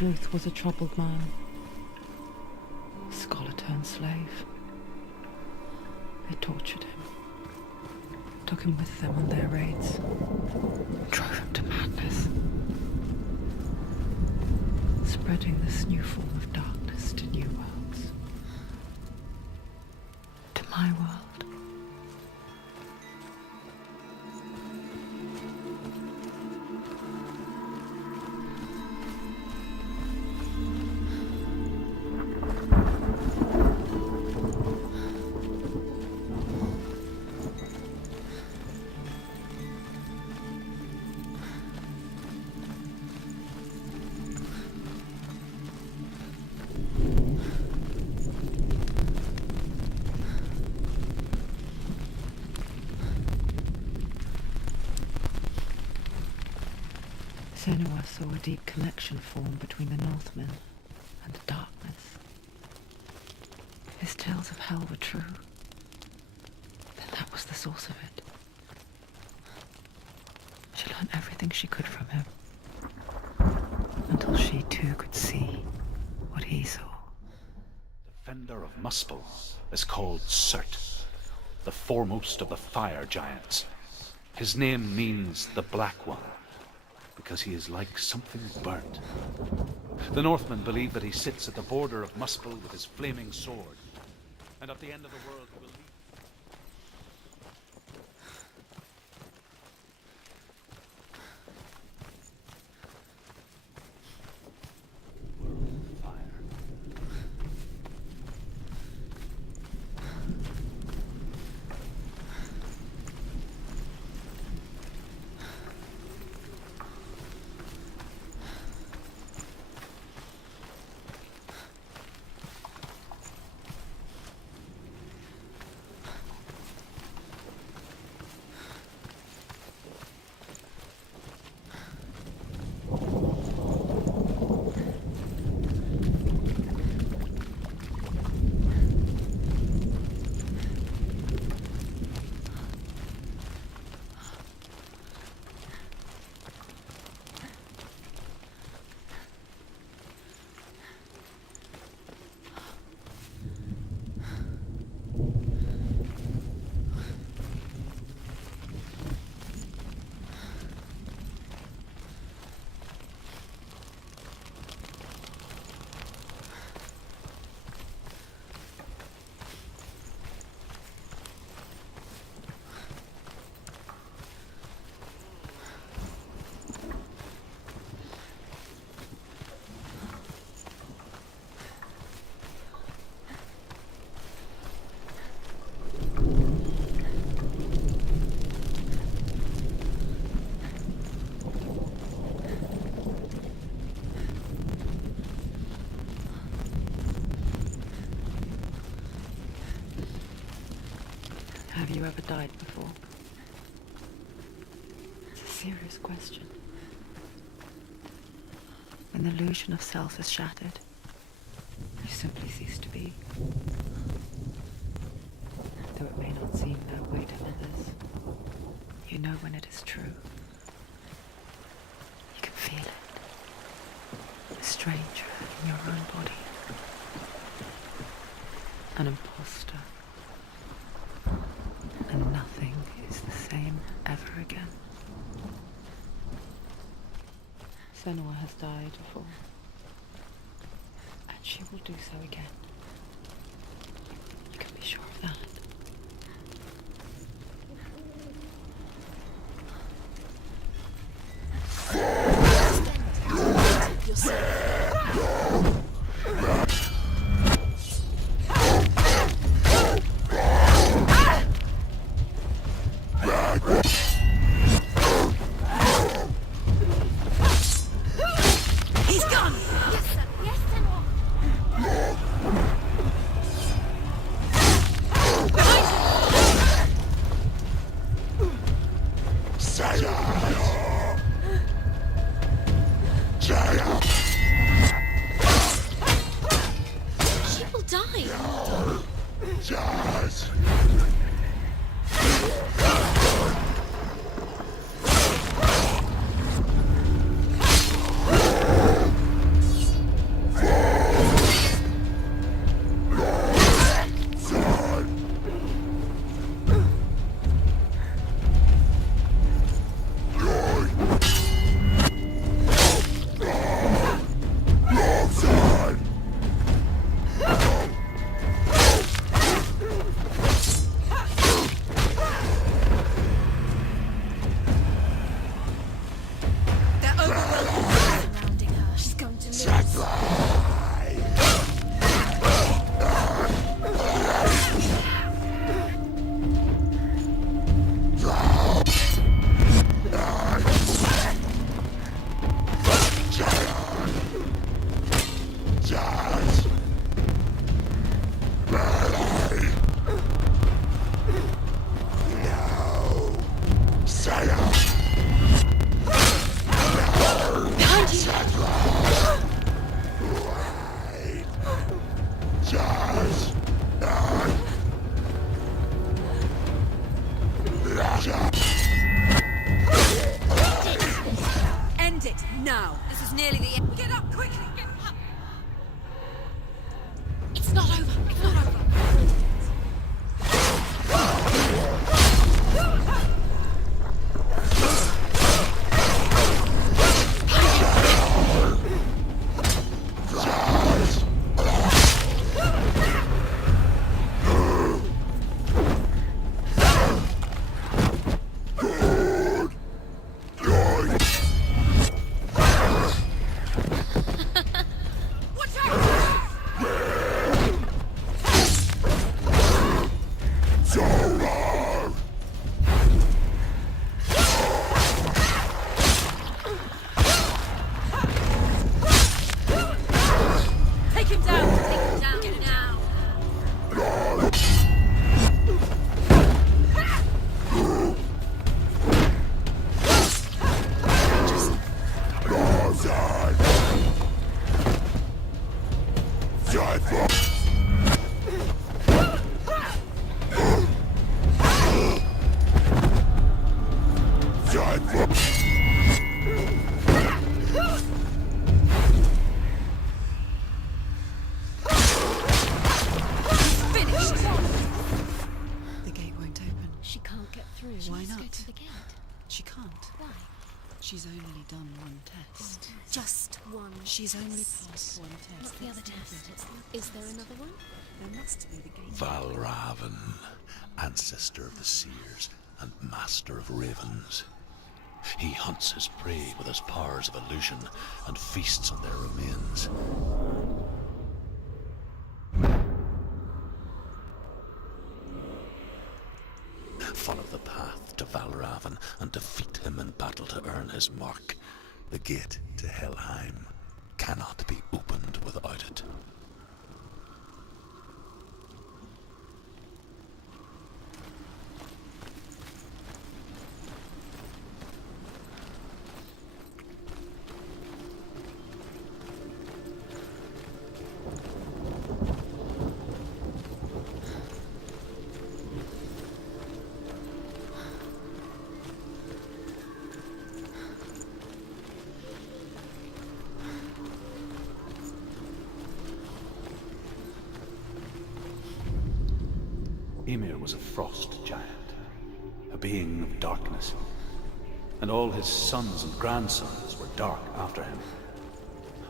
Druth was a troubled man. A scholar turned slave. They tortured him. Took him with them on their raids. Drove him to madness. Spreading this new form of darkness to new worlds. To my world. Senua saw a deep connection form between the Northmen and the darkness. If his tales of hell were true, then that was the source of it. She learned everything she could from him, until she too could see what he saw. The Defender of Muspel is called Surt, the foremost of the fire giants. His name means the Black One, because he is like something burnt. The Northmen believe that he sits at the border of Muspel with his flaming sword, and at the end of the world he will lead. Have you ever died before? It's a serious question. When the illusion of self is shattered, you simply cease to be. Though it may not seem that way to others, you know when it is true. You can feel it. A stranger in your own body. An imposter. And nothing is the same ever again. Senua has died before, and she will do so again. You can be sure of that. He's gone! Yes, sir. Yes, Senua. End it now. This is nearly the end. Get up quickly. Get up. It's not over. It's not over. She's only done one test. Just one. She's only passed one test. What's the other test? Is there another one? There must be the gate. Valravan, ancestor of the seers and master of ravens. He hunts his prey with his powers of illusion and feasts on their remains. Follow the path to Valravan and defeat him in battle to earn his mark. The gate to Helheim cannot be opened without it. Ymir was a frost giant, a being of darkness, and all his sons and grandsons were dark after him.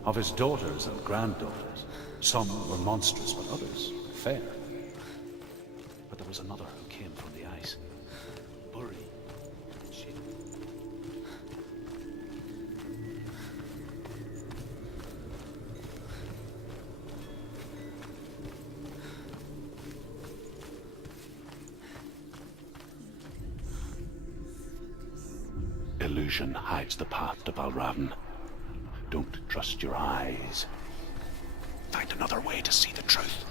Of his daughters and granddaughters, some were monstrous, but others fair. But there was another who came from the ice, Buri. Illusion hides the path to Valravan. Don't trust your eyes. Find another way to see the truth.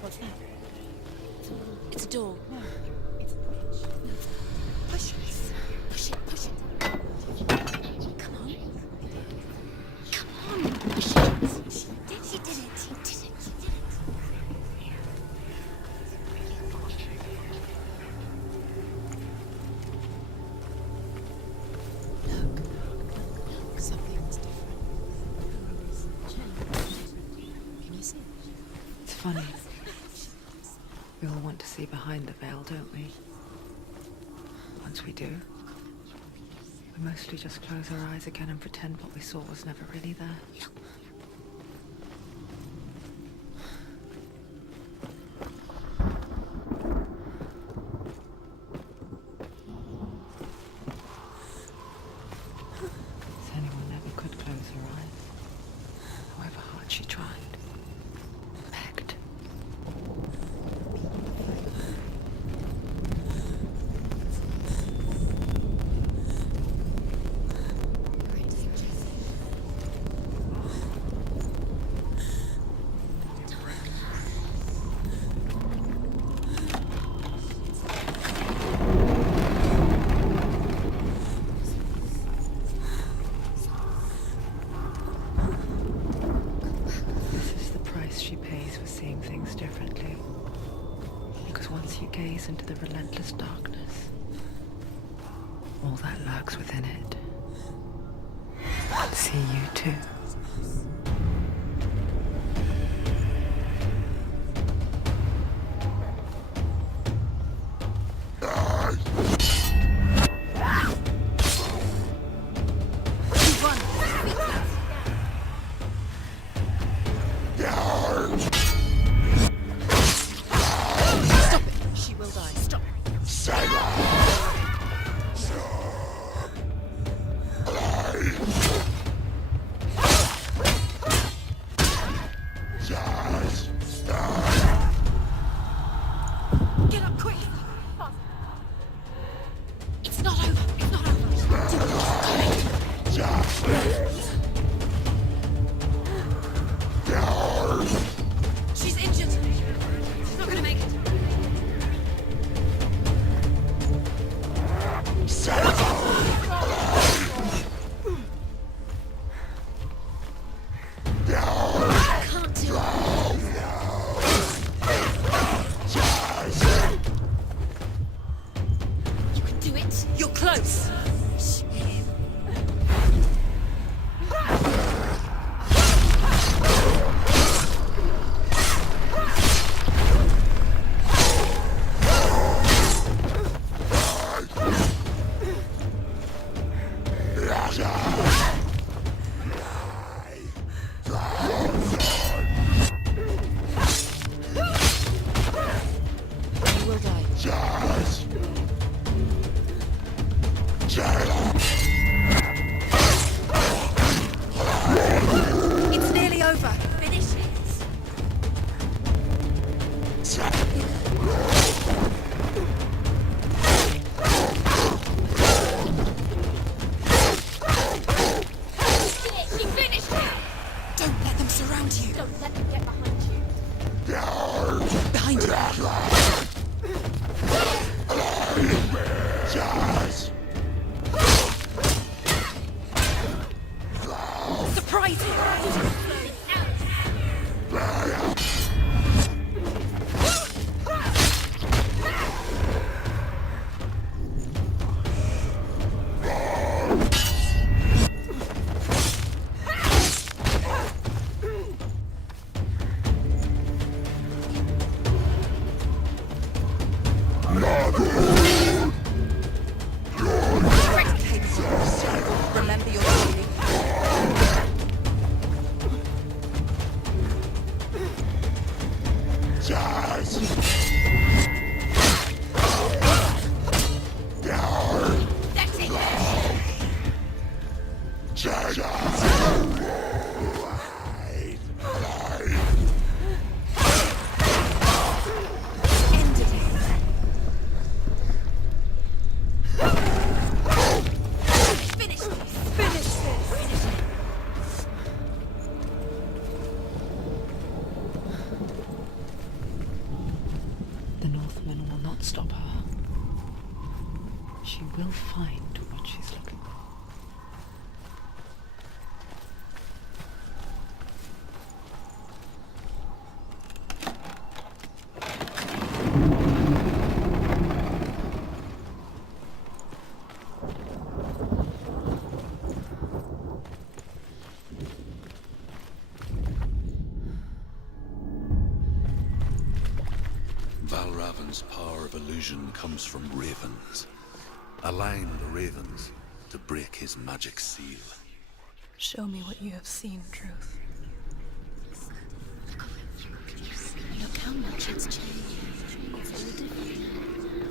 What's that? It's a door. No, it's a bridge. Push it. Push it. Push it. Come on. Come on. Push it. He did it. He did it. He did it. Something's different. Can you see it? It's funny. We all want to see behind the veil, don't we? Once we do, we mostly just close our eyes again and pretend what we saw was never really there. Senua never could close her eyes, however hard she tried. Begged. gaze into the relentless darkness, all that lurks within it. See you too. Stop it! She will die. Stop. Get up quick! It's not over. It's not over. She's injured. She's not gonna make it. I can't do it. You can do it. You're close. You will die. It's nearly over. Finish it. She finished it. Don't let them surround you. Don't let them get behind you. Behind you. Surprise him. Remember your training. That's it. Ended it. Finish this. Finish this. The Northman will not stop her. She will find what she's looking for. Valravan's power of illusion comes from ravens. Align the ravens to break his magic seal. Show me what you have seen, Truth. Look how much it's changed. It's all different now.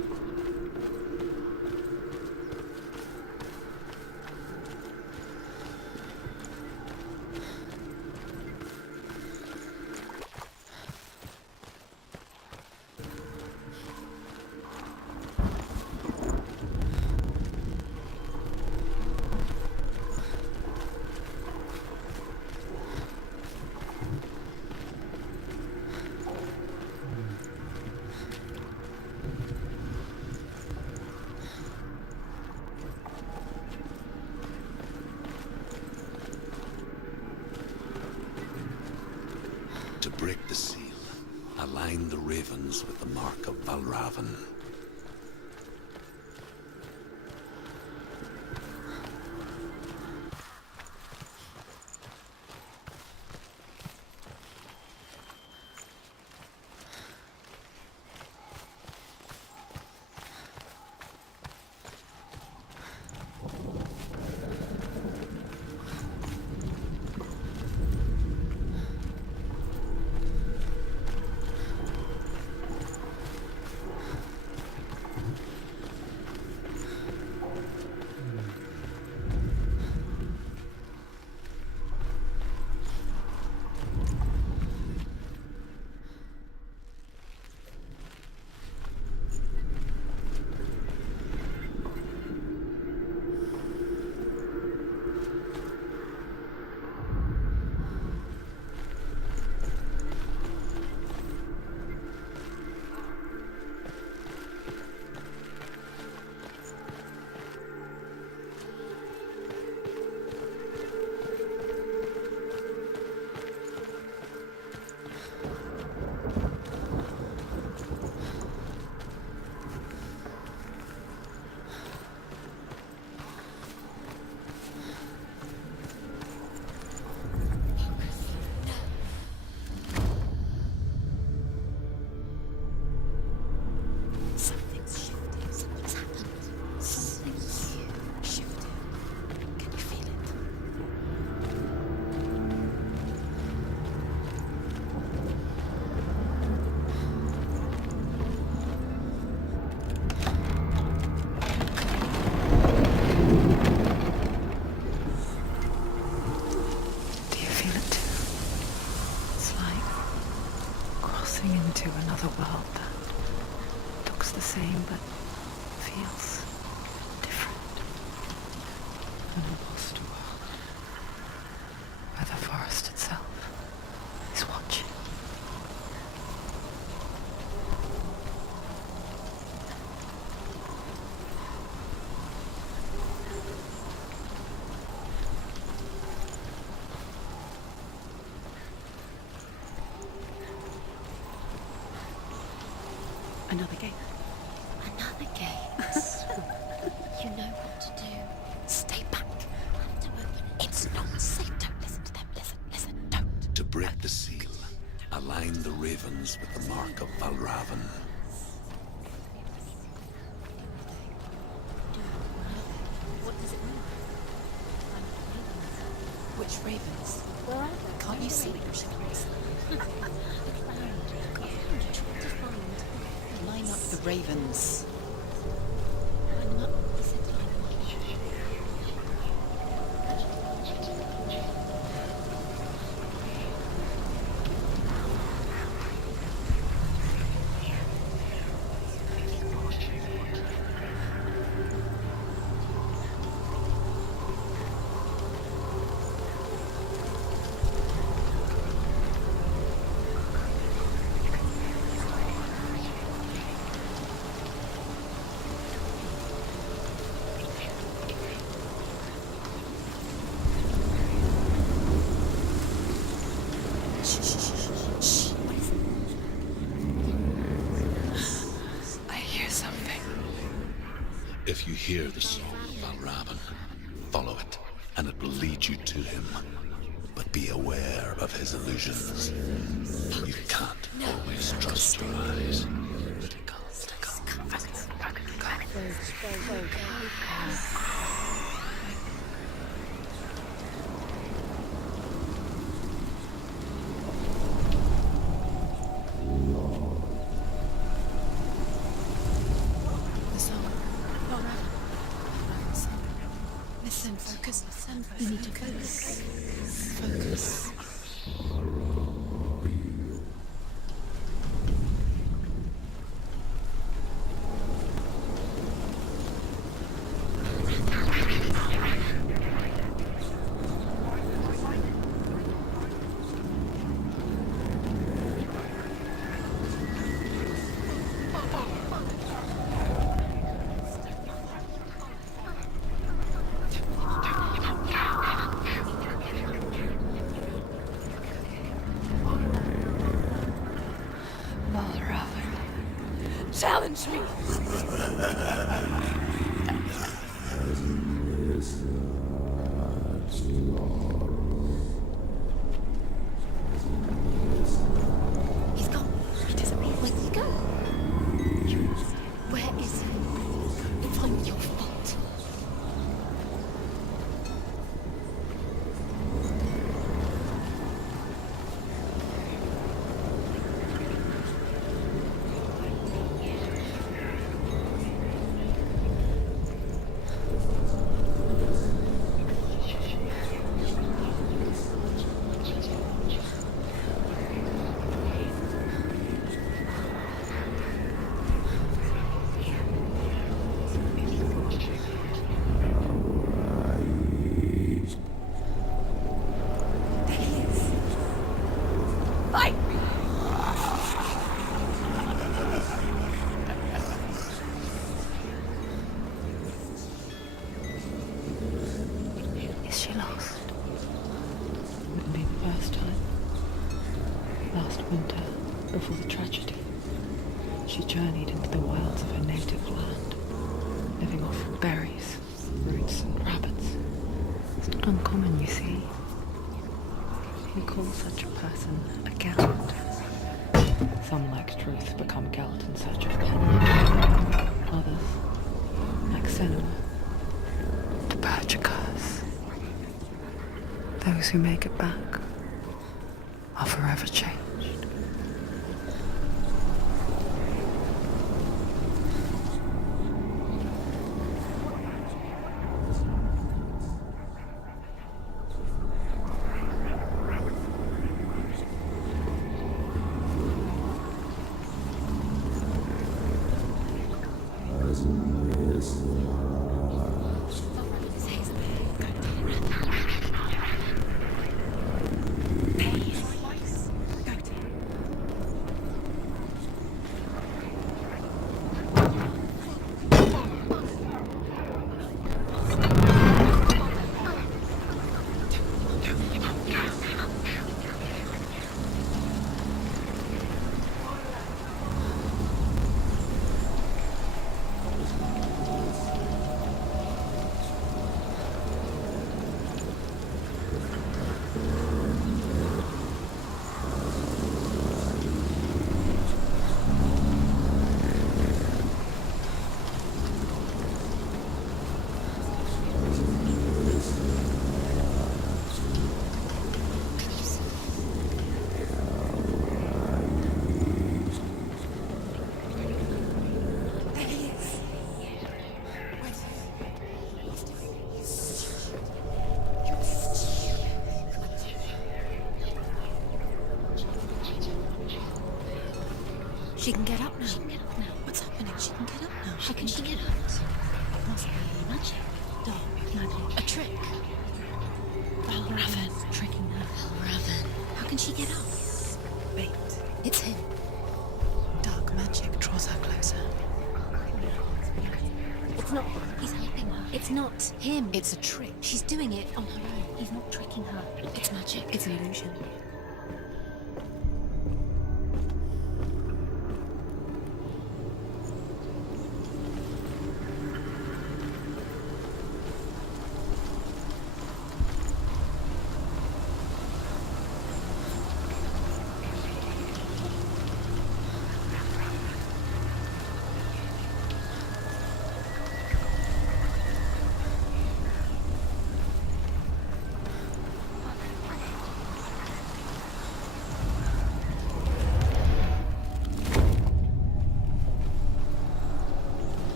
To break the seal, align the ravens with the mark of Valravan. a world that looks the same but feels different. An imposter world where the forest itself is watching. Another gate. Another gate. You know what to do. Stay back. Have to open it. It's not safe. Don't listen to them. Listen, don't. To break the seal, align the ravens with the mark of Valravan. What does it mean? Which ravens? Where are they? Can't you see? Look round. Try to find. Line up the ravens. Line them up. He said to line them up. I hear something. If you hear the song of Valravan, follow it, and it will lead you to him. But be aware of his illusions. You can't always trust your eyes. The song. Listen, focus, listen. You need to focus. Focus. Challenge me! He's gone. He disappeared. Where did he go? Where is he? It's on your fault. Is she lost? Wouldn't be the first time. Last winter, before the tragedy, she journeyed into the wilds of her native land, living off berries, roots and rabbits. It's not uncommon, you see. We call such a person a Gelt. Some, like Truth, become Gelt in search of penance. Others, like Senua, to purge a curse. Those who make it back are forever changed. She can get up now. She can get up now. What's happening? She can get up now. How can she get up? Must be magic. Dark magic. A trick. Raven tricking her. Raven. How can she get up? Wait. It's him. Dark magic draws her closer. It's not. He's helping her. It's not him. It's a trick. She's doing it on her own. He's not tricking her. It's magic. It's an illusion.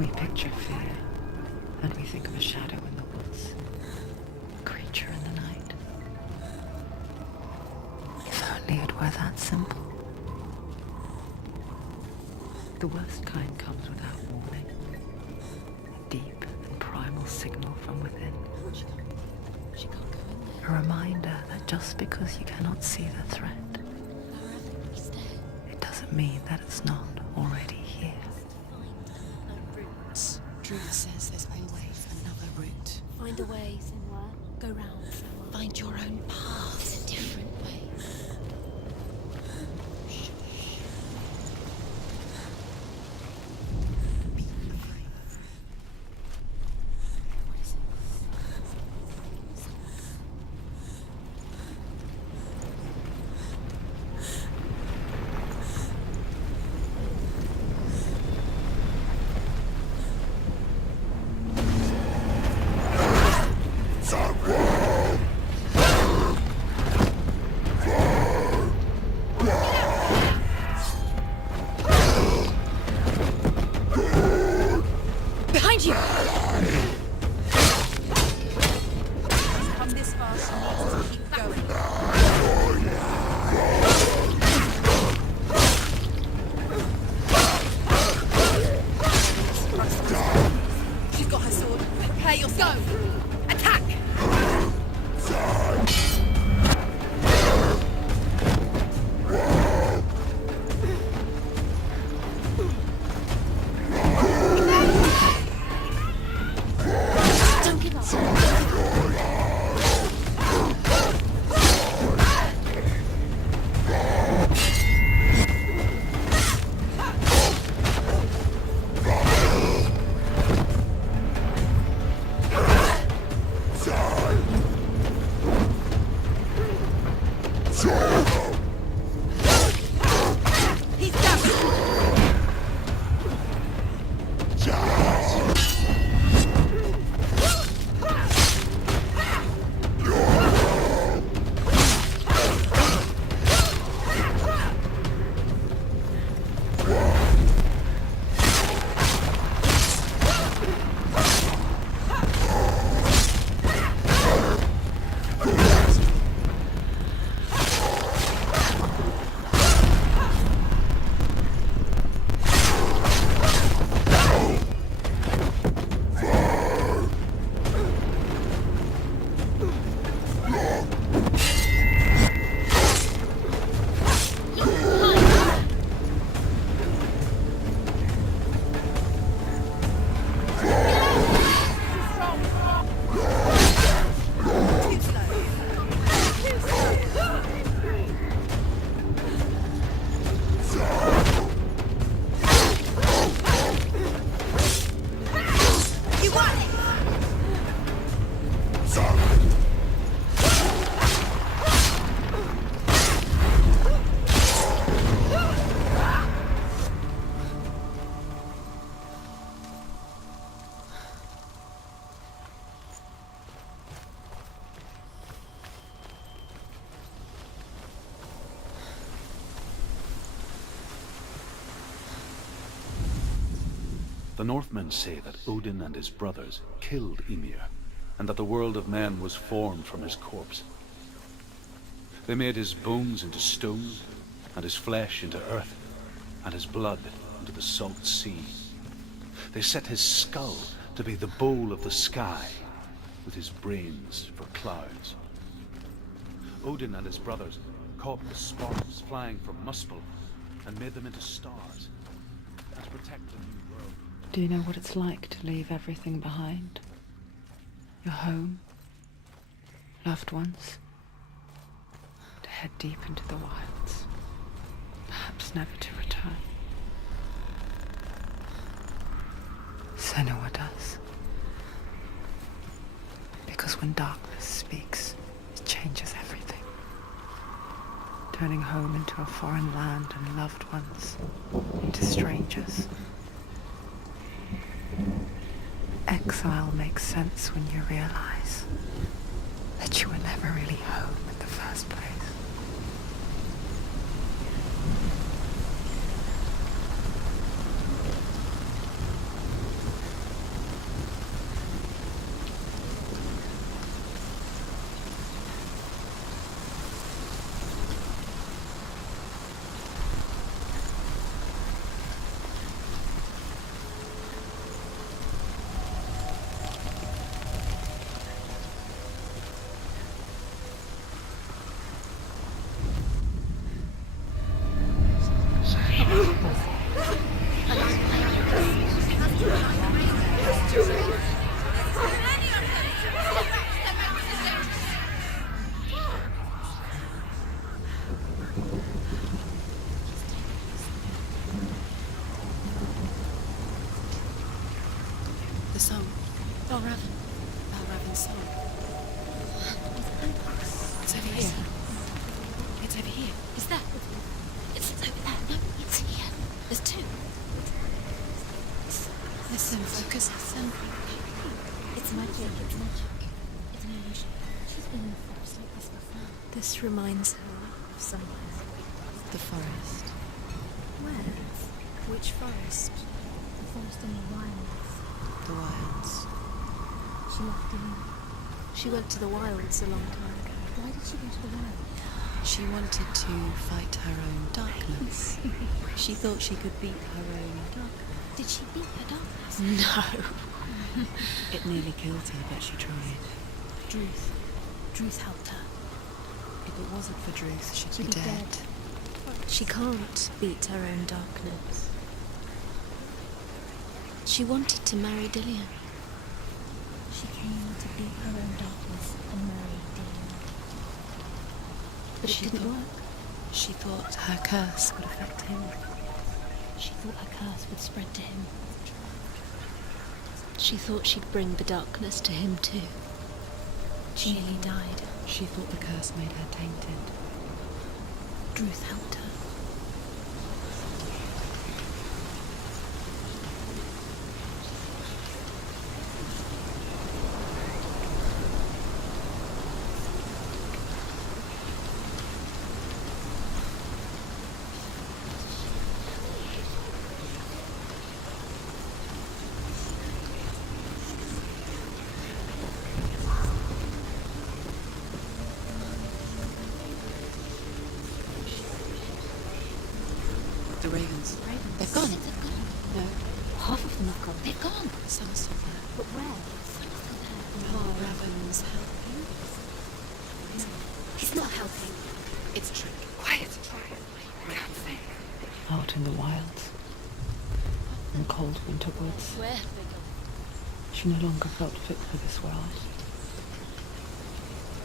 We picture fear, and we think of a shadow in the woods, a creature in the night. If only it were that simple. The worst kind comes without warning. A deep and primal signal from within. She can't go in there. A reminder that just because you cannot see the threat, Raven, he's there. it doesn't mean that it's not already here. Druid says there's always another route. Find a way, Senua. Go round. Find your own path. There's a different way. Be afraid. What is it? The Northmen say that Odin and his brothers killed Ymir, and that the world of men was formed from his corpse. They made his bones into stone, and his flesh into earth, and his blood into the salt sea. They set his skull to be the bowl of the sky, with his brains for clouds. Odin and his brothers caught the sparks flying from Muspel and made them into stars, and to protect the new world. Do you know what it's like to leave everything behind? Your home, loved ones, to head deep into the wilds, perhaps never to return. Senua does. Because when darkness speaks, it changes everything, turning home into a foreign land and loved ones into strangers. Exile makes sense when you realize that you were never really home in the first place. The song. Balraven's song. It's over here. It's over here. Is that? It's over there. No, it's here. There's two. Listen, focus. Listen. It's magic. It's magic. It's an illusion. She's been in the forest like this before. This reminds her Of somewhere. of the forest. Where? Which forest? The forest in the wilds. The wilds. She left him. She went to the wilds a long time ago. Why did she go to the wilds? She wanted to fight her own darkness. She thought she could beat her own darkness. Did she beat her darkness? No. It nearly killed her, but she tried. Druth helped her. If it wasn't for Druth, she'd She'd be be dead. She can't beat her own darkness. She wanted to marry Dillian. She came to beat her own darkness and marry Dillian. But it She didn't thought- work. She thought her curse would affect him. She thought her curse would spread to him. She thought she'd bring the darkness to him too. She nearly died. She thought the curse made her tainted. Druth helped her. The ravens. They've gone. They've gone. No, Half of them have gone. They've gone. some are still there. But where? Raven's helping. He's not helping. It's a trick. Quiet. Out in the wilds, in cold winter woods, Where have they gone? she no longer felt fit for this world.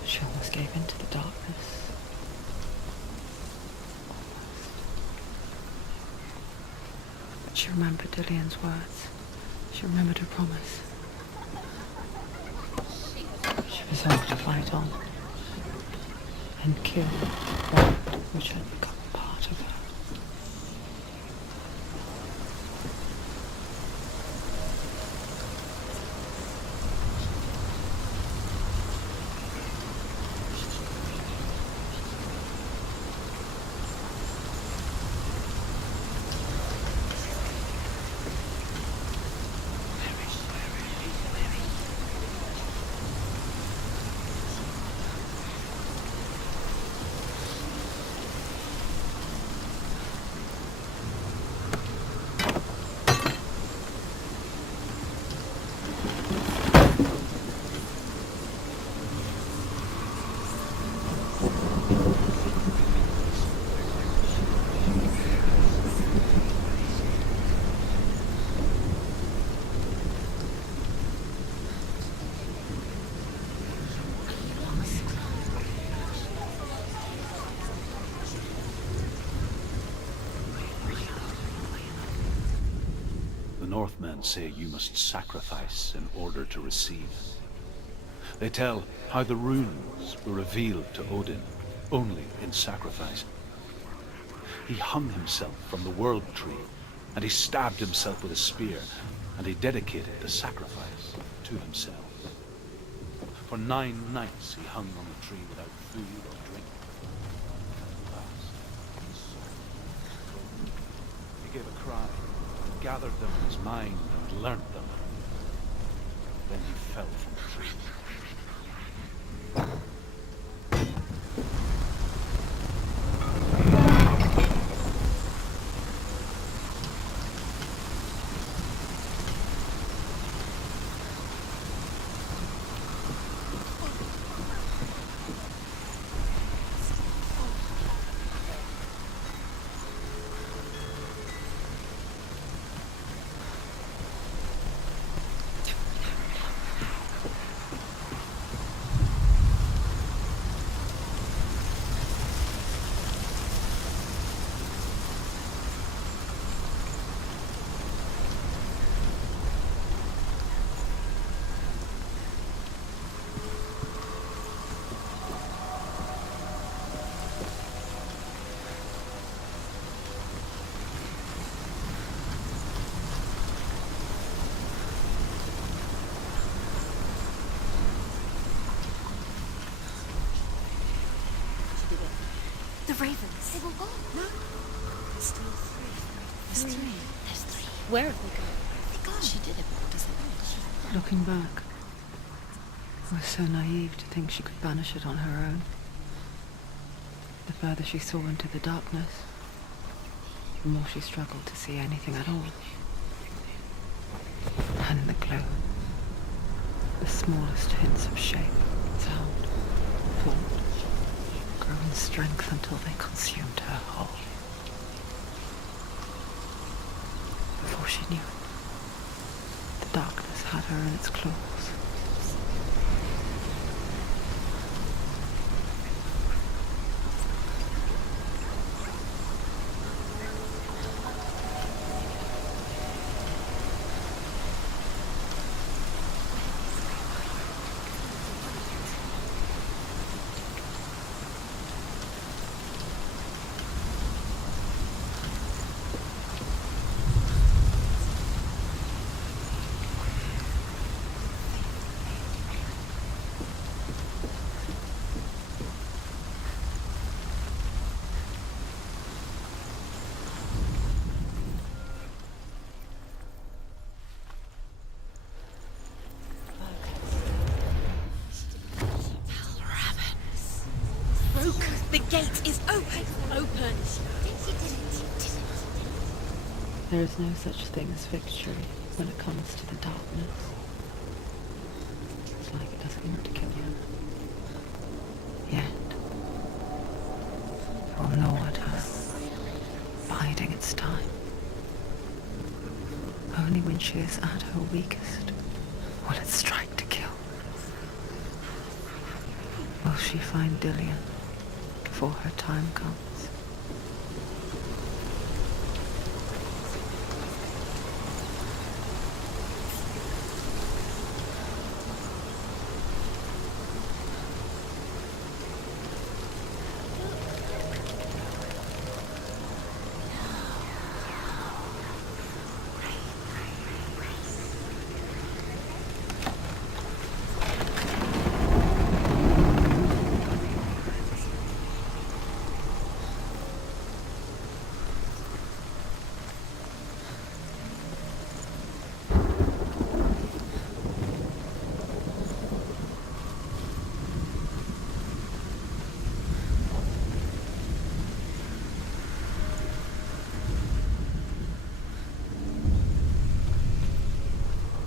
She almost gave in to the darkness. But she remembered Dillian's words. She remembered her promise. She resolved to fight on and kill that which had become a part of her. The Northmen say you must sacrifice in order to receive. They tell how the runes were revealed to Odin only in sacrifice. He hung himself from the world tree, and he stabbed himself with a spear, and he dedicated the sacrifice to himself. For 9 nights he hung on the tree without food or drink. At last, he saw. He gave a cry, and gathered them in his mind and learnt them. Then he fell from the tree. The ravens. They were gone. No. There's still 3. There's 3. There's 3. Where have they gone? They're gone. She did it. What does it mean? Looking back, I was so naive to think she could banish it on her own. The further she saw into the darkness, the more she struggled to see anything at all. And in the glow, the smallest hints of shape, sound, thought, grew in strength until they consumed her whole. Before she knew it, the darkness had her in its claws. The gate is open. Open. She did it. There is no such thing as victory when it comes to the darkness. It's like it doesn't want to kill you. Yet. It will gnaw at her, biding its time. Only when she is at her weakest will it strike to kill. Will she find Dillian before her time comes?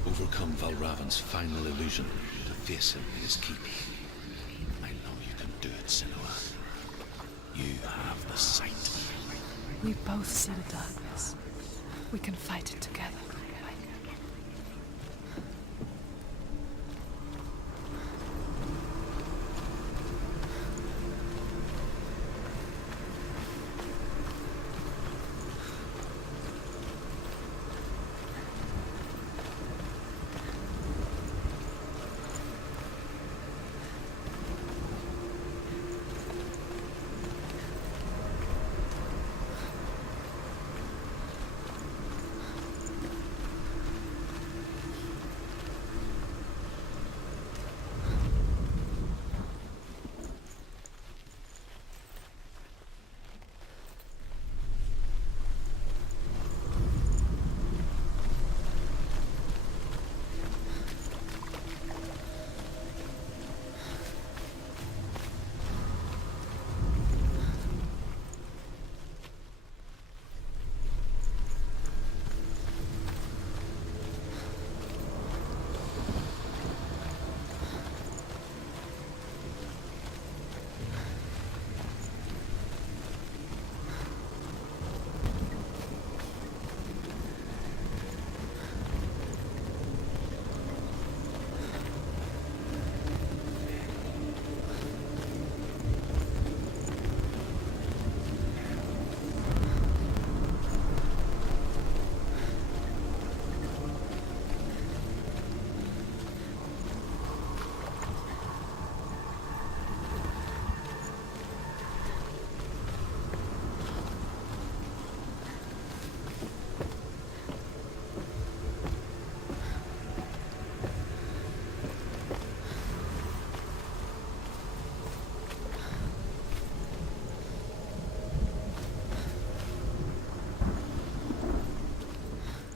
Overcome Valravan's final illusion to face him in his keep. I know you can do it, Senua. You have the sight. We both see the darkness. We can fight it together.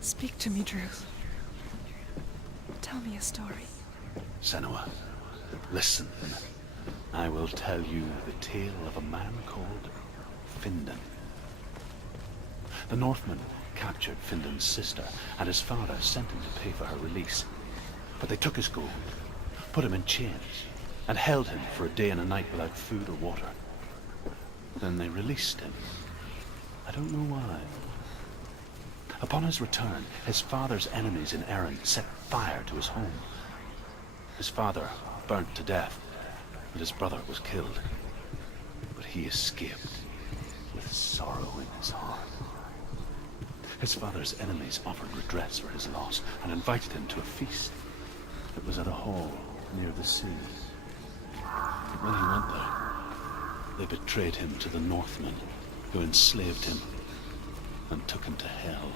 Speak to me, Druth. Tell me a story. Senua, listen. I will tell you the tale of a man called Findan. The Northmen captured Findan's sister, and his father sent him to pay for her release. But they took his gold, put him in chains, and held him for a day and a night without food or water. Then they released him. I don't know why. Upon his return, his father's enemies in Erin set fire to his home. His father burnt to death, and his brother was killed. But he escaped with sorrow in his heart. His father's enemies offered redress for his loss and invited him to a feast. It was at a hall near the sea. But when he went there, they betrayed him to the Northmen, who enslaved him and took him to hell.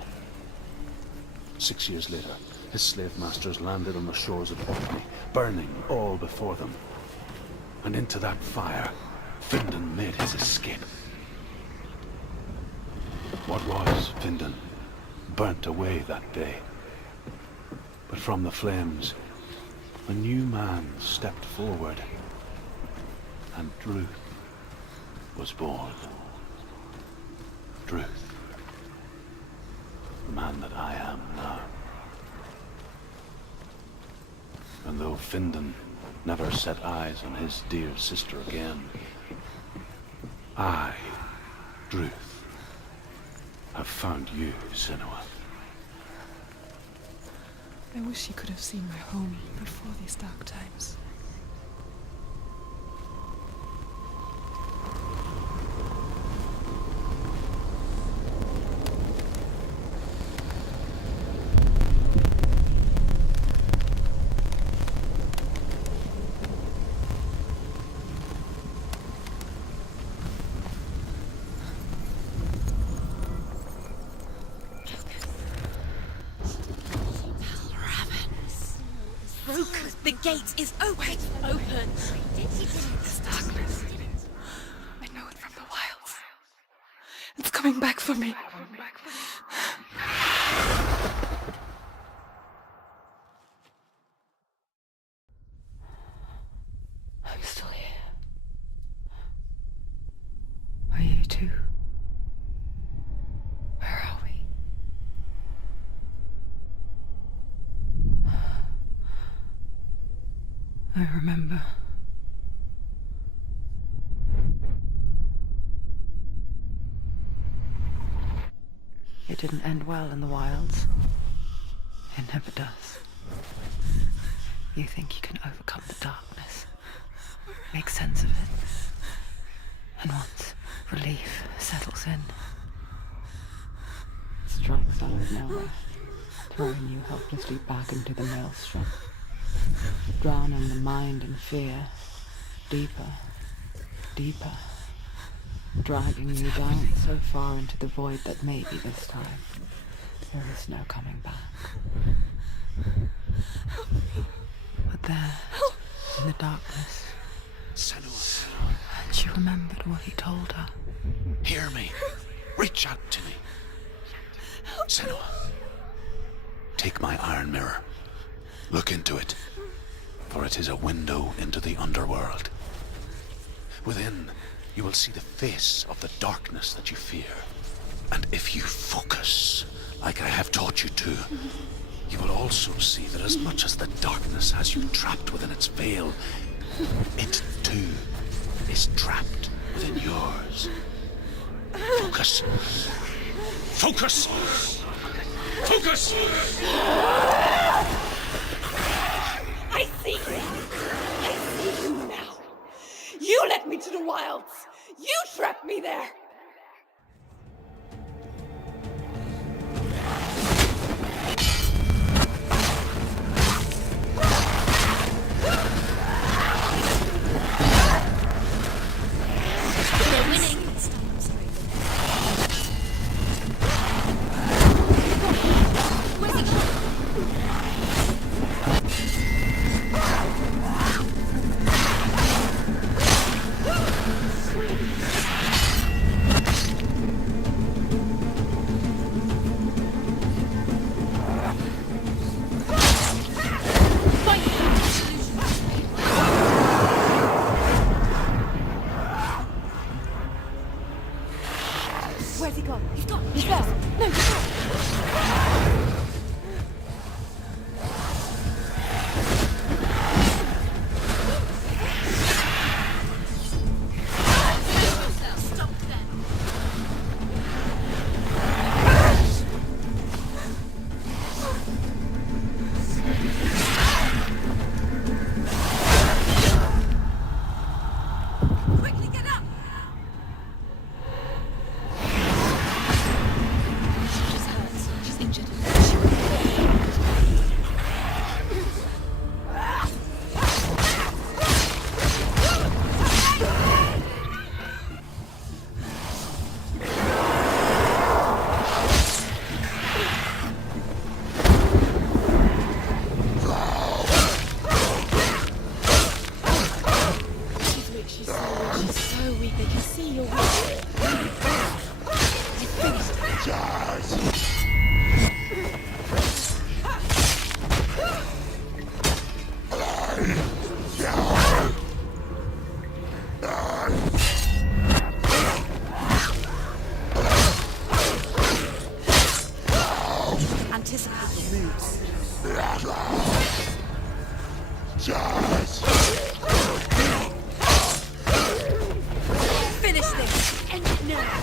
6 years later, his slave masters landed on the shores of Orkney, burning all before them. And into that fire, Findan made his escape. What was Findan burnt away that day. But from the flames, a new man stepped forward, and Druth was born. Druth, the man that I am now. And though Findan never set eyes on his dear sister again, I, Druth, have found you, Senua. I wish you could have seen my home before these dark times. The gate is open! Open! This darkness. I know it from the wilds. It's coming back for me. I'm still here. Are you too? Where are we? I remember. It didn't end well in the wilds. It never does. You think you can overcome the darkness, make sense of it, and once relief settles in, it strikes out of nowhere, throwing you helplessly back into the maelstrom, drowning the mind in fear, deeper, deeper, dragging you down so far into the void that maybe this time there is no coming back. But there, in the darkness, Senua, she remembered what he told her. hear me. Reach out to me. Senua, take my iron mirror. Look into it, for it is a window into the underworld. Within, you will see the face of the darkness that you fear. And if you focus, like I have taught you to, you will also see that as much as the darkness has you trapped within its veil, it too is trapped within yours. Focus. Focus! Focus! I see you! I see you now! You led me to the wilds! You trapped me there! We're winning! I'm sorry. Where's he gone? Where's he gone? He's gone. He's there. No, he's not. Stop them. Quickly get up. She just hurts. She's injured. She's weak. She's so weak. They can see you're weak. You finished it. Anticipate your moves. Finish this. End it now.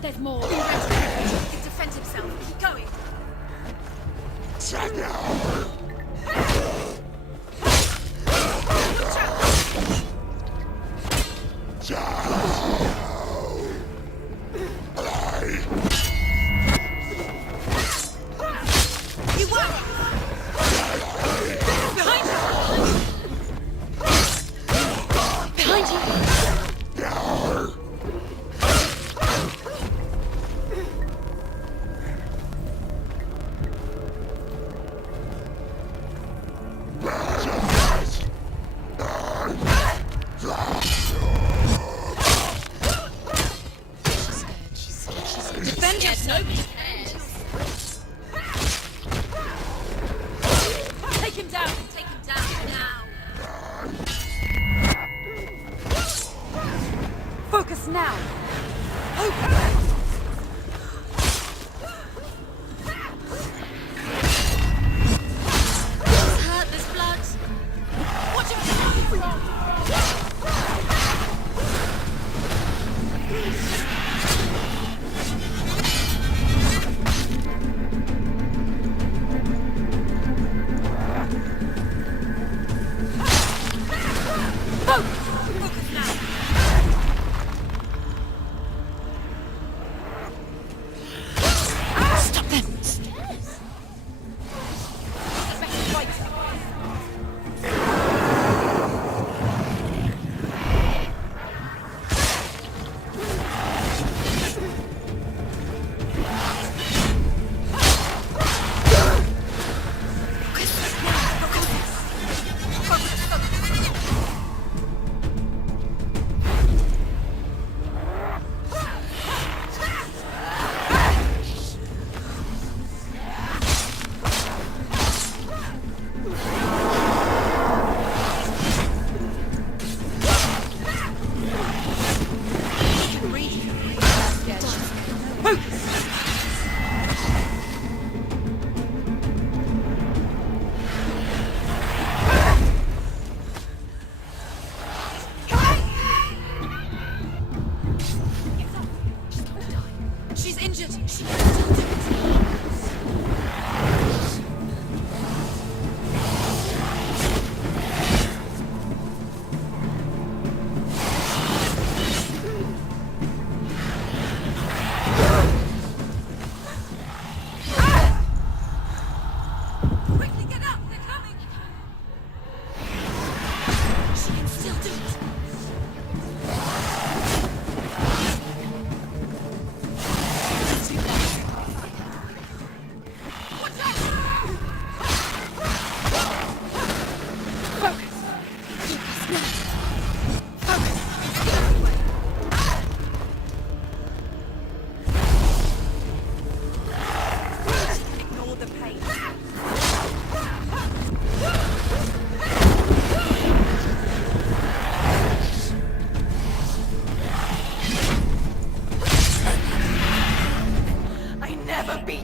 There's more. He can defend himself. Keep going. You won! Behind you! Behind you! Defend yourself! Take him down! Take him down now! Focus now! This hurt, this blood! Watch out!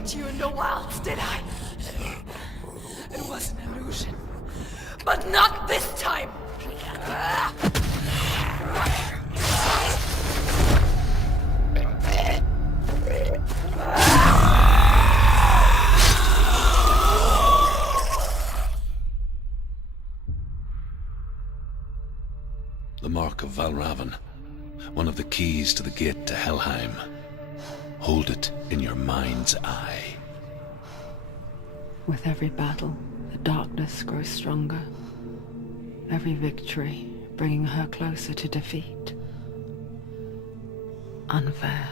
beat you in the wilds, did I? It was an illusion. But not this time! The mark of Valravn, one of the keys to the gate to Helheim. Hold it in your mind's eye. With every battle, the darkness grows stronger. Every victory bringing her closer to defeat. Unfair,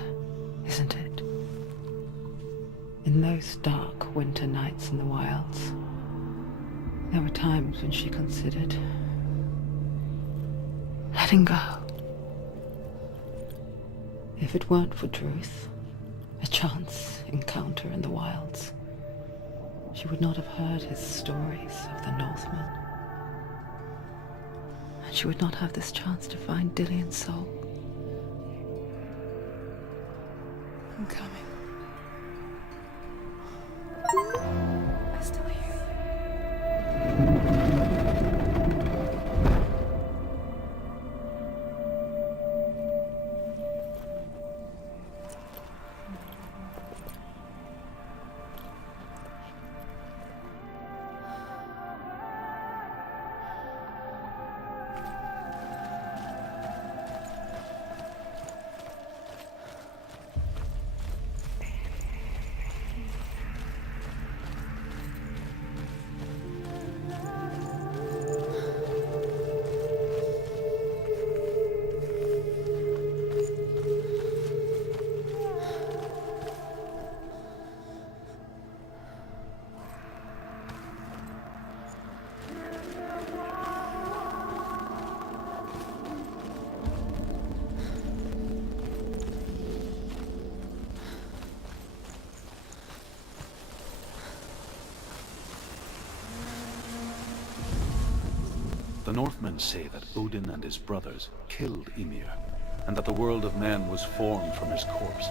isn't it? In those dark winter nights in the wilds, there were times when she considered letting go. If it weren't for Druth, a chance encounter in the wilds, she would not have heard his stories of the Northmen. And she would not have this chance to find Dillion's soul. I'm coming. I still hear you. The Northmen say that Odin and his brothers killed Ymir, and that the world of men was formed from his corpse.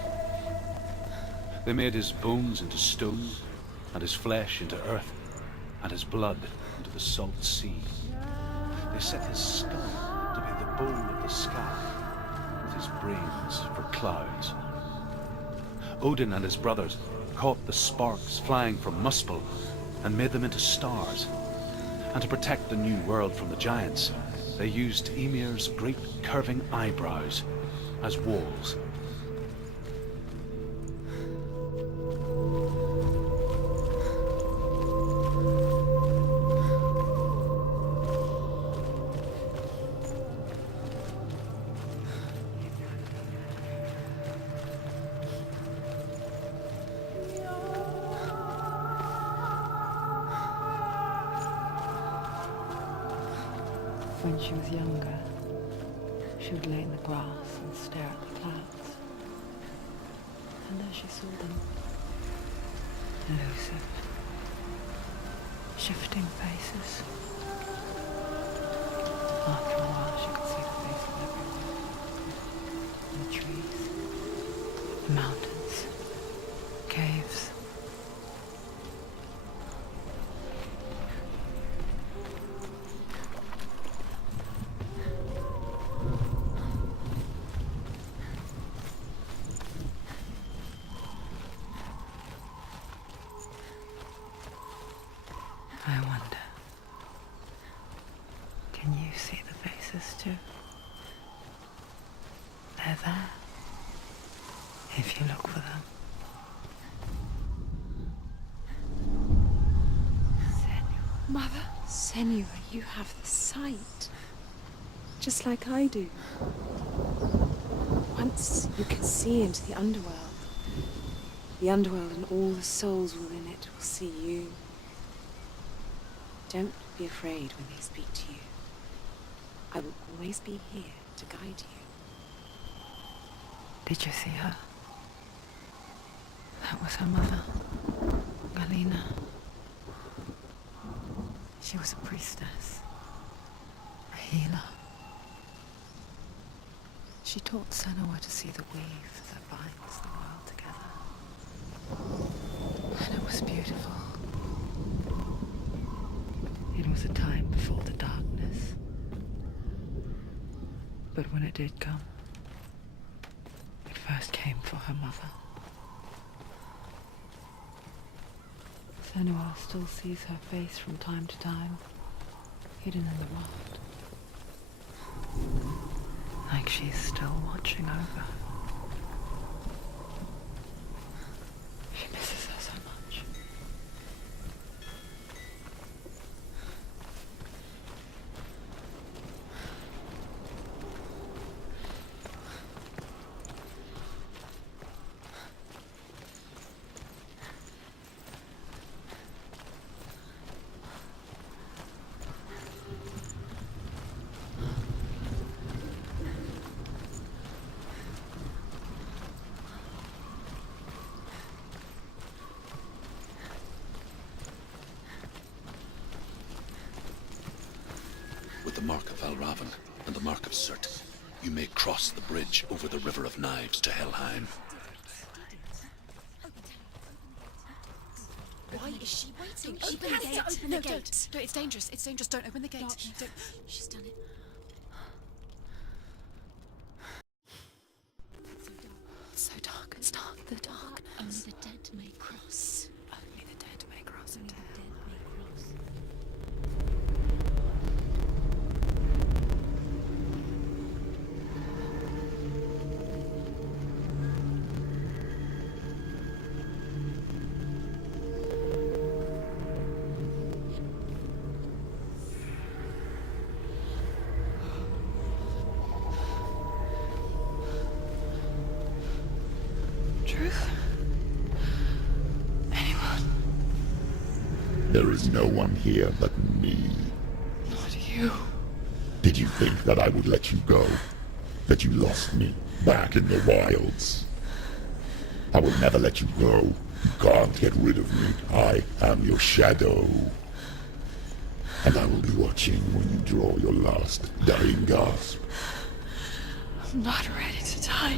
They made his bones into stone, and his flesh into earth, and his blood into the salt sea. They set his skull to be the bowl of the sky, with his brains for clouds. Odin and his brothers caught the sparks flying from Muspel and made them into stars. And to protect the new world from the giants, they used Ymir's great curving eyebrows as walls. When she was younger, she would lay in the grass and stare at the clouds. And as she saw them, elusive, shifting faces. After a while, she could see the face of everyone. The trees, the mountains, caves. I wonder, can you see the faces too? They're there, if you look for them. Senua. Mother? Senua, you have the sight. Just like I do. Once you can see into the underworld. The underworld and all the souls within it will see you. Don't be afraid when they speak to you. I will always be here to guide you. Did you see her? That was her mother, Galina. She was a priestess, a healer. She taught Senua to see the weave that binds the world together. And it was beautiful. It was a time before the darkness. But when it did come, it first came for her mother. Senua still sees her face from time to time, hidden in the raft. Like she's still watching over her. She misses her so much. With the mark of Valravan and the mark of Surt, you may cross the bridge over the River of Knives to Helheim. Why is she waiting? She Open has the to gate. open No, the don't. gate. No, it's dangerous. It's dangerous. Don't open the gate. Don't. She's done it. It's so dark. It's dark. The darkness. Only the dead may cross. Only the dead may cross Only into the hell. dead may cross. Truth? Anyone? There is no one here but me. Not you. Did you think that I would let you go? That you lost me back in the wilds? I will never let you go. You can't get rid of me. I am your shadow. And I will be watching when you draw your last dying gasp. I'm not ready to die.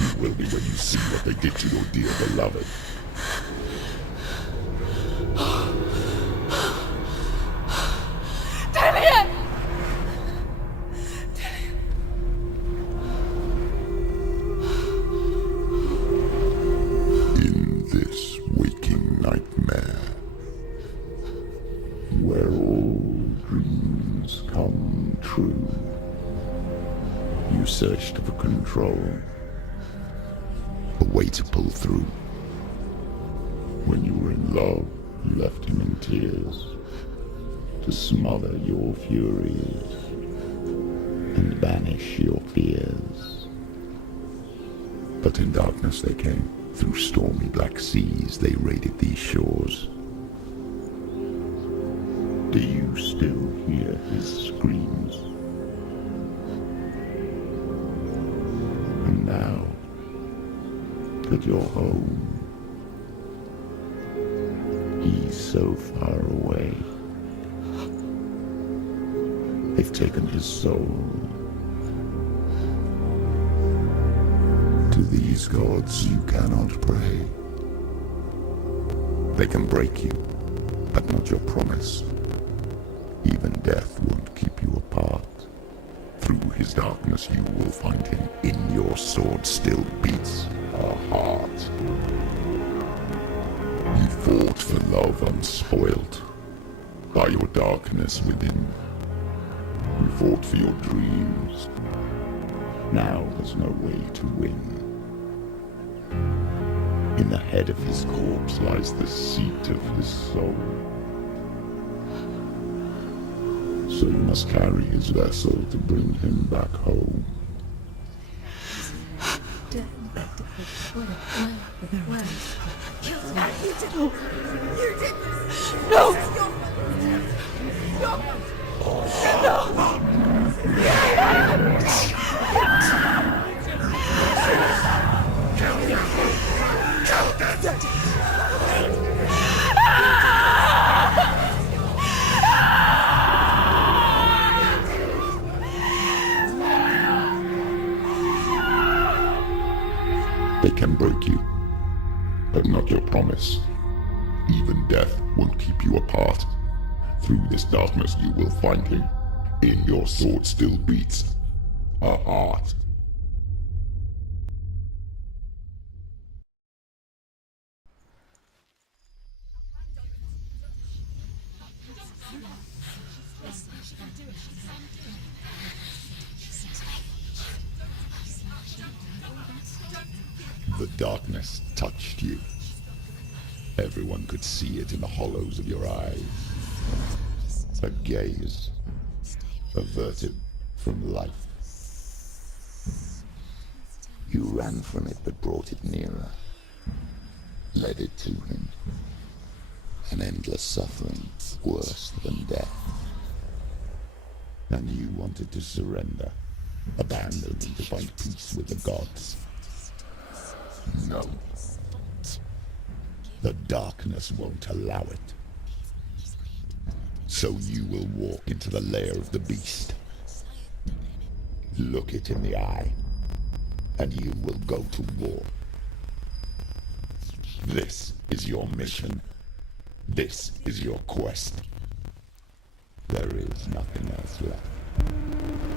You will be when you see what they did to your dear beloved. In this waking nightmare, where all dreams come true, you searched for control, a way to pull through. When you were in love, you left him in tears, to smother your furies and banish your fears. But in darkness they came, through stormy black seas they raided these shores. Do you still hear his screams? And now that you're home, he's so far away. They've taken his soul. To these gods you cannot pray. They can break you, but not your promise. Even death won't keep you apart. Through his darkness you will find him. In your sword still beats a heart. You fought for love unspoilt by your darkness within. You fought for your dreams. Now there's no way to win. In the head of his corpse lies the seat of his soul. So you must carry his vessel to bring him back home. They can break you, but not your promise. Even death won't keep you apart. Through this darkness you will find him. In your sword still beats a heart. The darkness touched you. Everyone could see it in the hollows of your eyes. A gaze averted from life. You ran from it but brought it nearer. Led it to him. An endless suffering worse than death. And you wanted to surrender. Abandon and to find peace with the gods. No. The darkness won't allow it. So you will walk into the lair of the beast. Look it in the eye, and you will go to war. This is your mission. This is your quest. There is nothing else left.